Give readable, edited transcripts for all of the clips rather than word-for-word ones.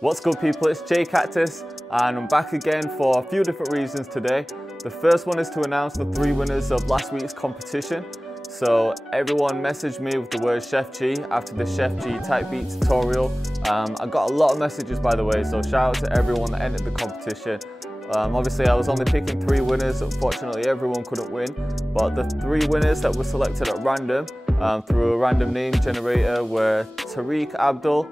What's good people, it's JayCactus and I'm back again for a few different reasons today. The first one is to announce the 3 winners of last week's competition. So everyone messaged me with the word Chef G after the Chef G type beat tutorial. I got a lot of messages by the way, so shout out to everyone that entered the competition. Obviously I was only picking 3 winners, unfortunately everyone couldn't win, but the 3 winners that were selected at random through a random name generator were Tariq Abdul,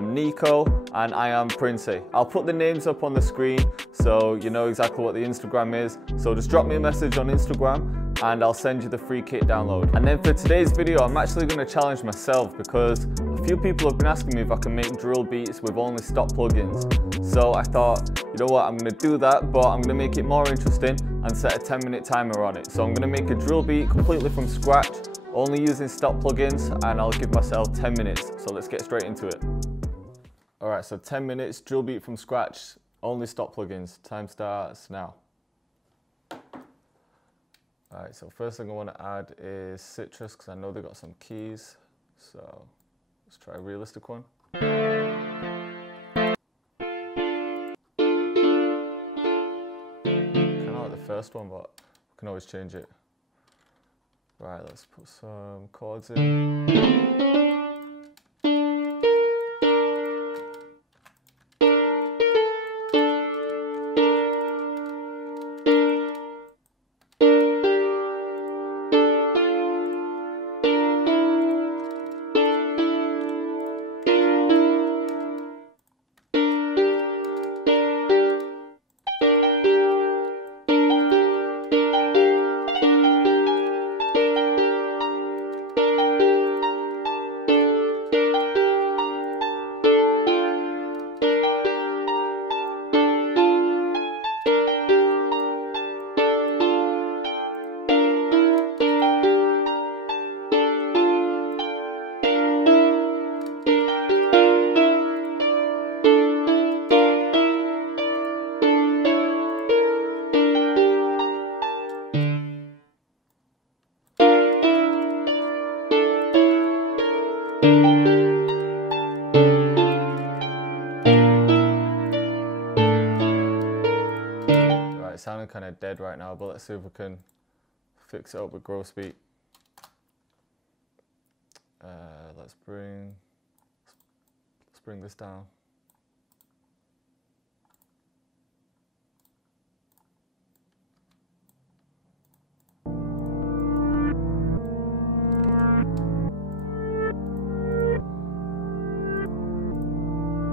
Nico, and I am Princey. I'll put the names up on the screen so you know exactly what the Instagram is. So just drop me a message on Instagram and I'll send you the free kit download. And then for today's video, I'm actually going to challenge myself because a few people have been asking me if I can make drill beats with only stock plugins. So I thought, you know what, I'm going to do that, but I'm going to make it more interesting and set a 10-minute timer on it. So I'm going to make a drill beat completely from scratch, only using stock plugins, and I'll give myself 10 minutes. So let's get straight into it. Alright, so 10 minutes, drill beat from scratch, only stock plugins. Time starts now. Alright, so first thing I want to add is Citrus because I know they got some keys. So let's try a realistic one. Kind of like the first one, but we can always change it. Right, let's put some chords in. Sounding kind of dead right now, but let's see if we can fix it up with gross beat. Let's bring this down.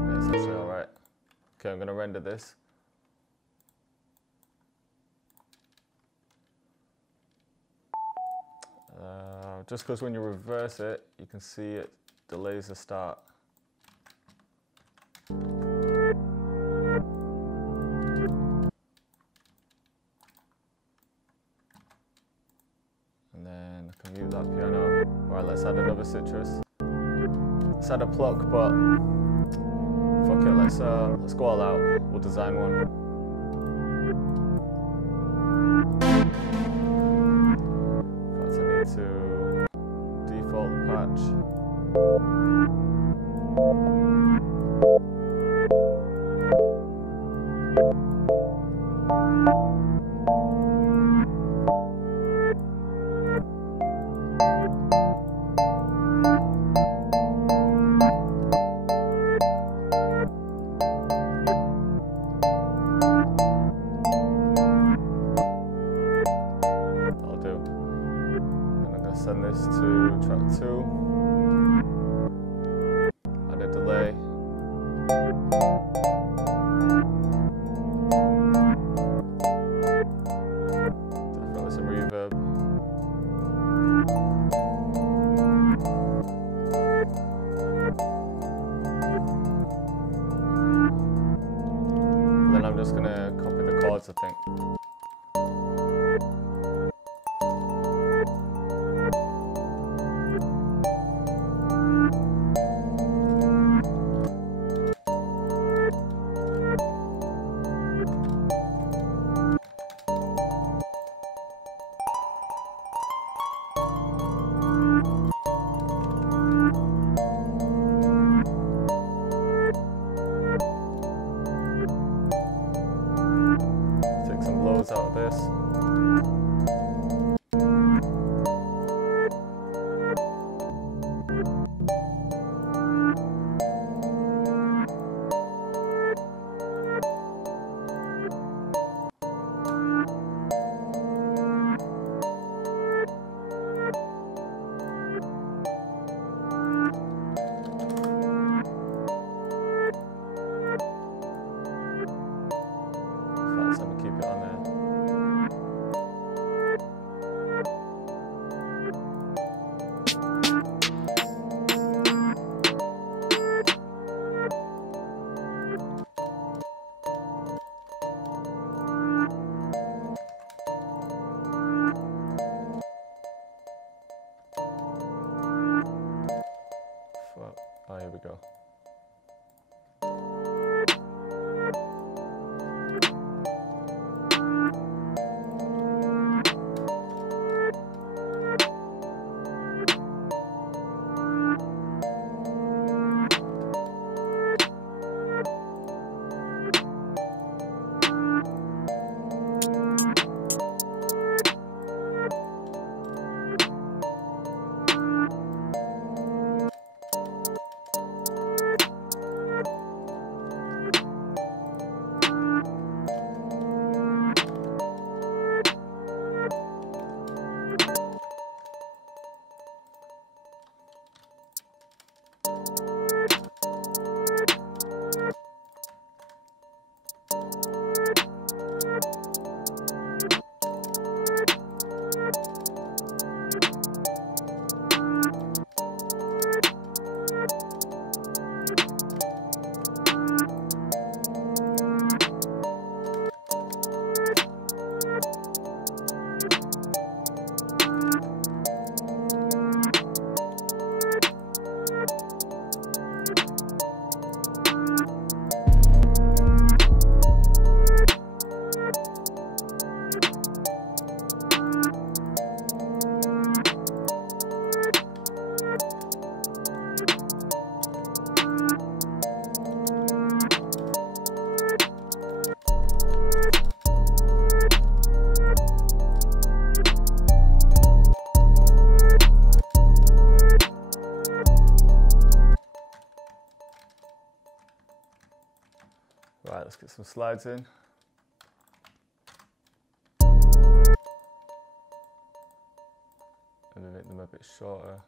Yeah, it's actually all right. Okay, I'm gonna render this. Just because when you reverse it, you can see it delays the start. And then I can mute that piano. Right, let's add another citrus. Let's add a pluck, but fuck it, let's go all out. We'll design one. To default patch. Send this to track 2, add a delay. Definitely some reverb. And then I'm just going to copy the chords, I think. out of this. So I'm gonna keep it on there. Oh, here we go. Right, let's get some slides in. And then make them a bit shorter.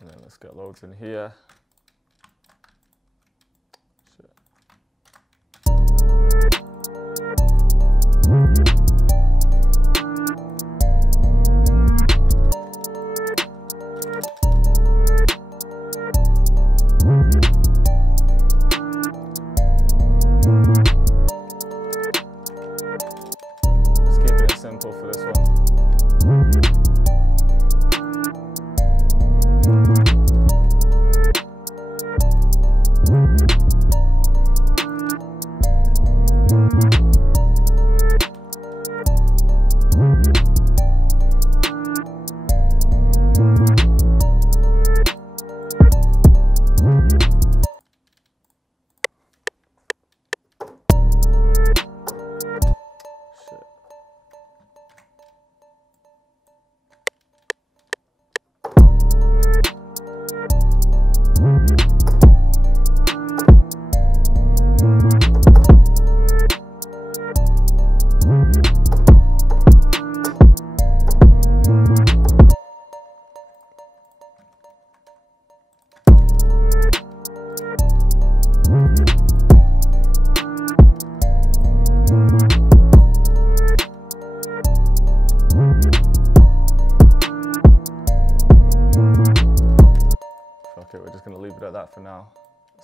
And then let's get loads in here. Just keeping it simple for this one.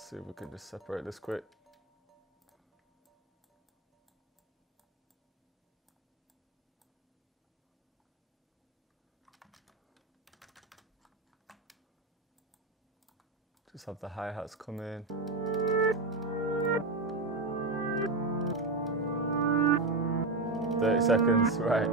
see if we can just separate this quick. Just have the hi-hats come in. $30 right.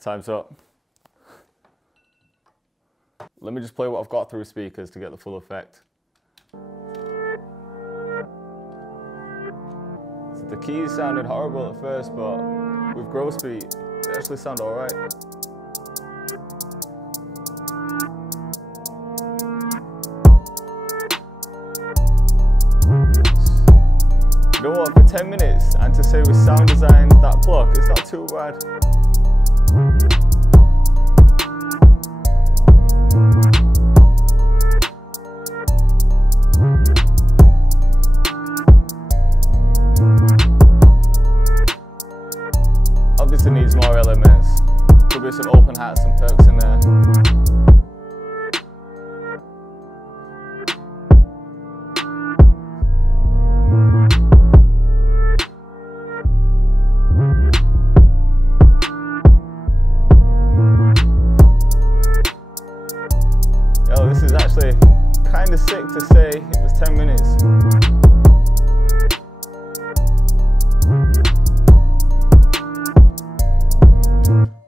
Time's up. Let me just play what I've got through speakers to get the full effect. So the keys sounded horrible at first, but with growth speed, they actually sound alright. You know what, for 10 minutes, and to say we sound designed that pluck, it's not too bad. Obviously needs more elements. Could be some open hats and perks in there. Yo, this is actually kind of sick to say it was 10 minutes.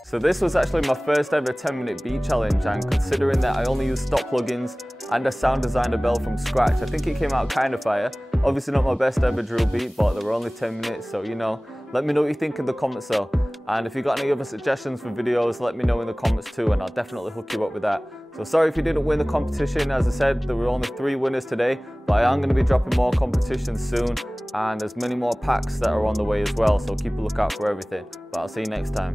So this was actually my first ever 10-minute beat challenge, and considering that I only used stock plugins and I sound designed a bell from scratch, I think it came out kind of fire. Obviously not my best ever drill beat, but they were only 10 minutes, so you know, let me know what you think in the comments though. And if you got any other suggestions for videos, let me know in the comments too, and I'll definitely hook you up with that. So sorry if you didn't win the competition. As I said, there were only 3 winners today, but I am going to be dropping more competitions soon, and there's many more packs that are on the way as well, so keep a lookout for everything. But I'll see you next time.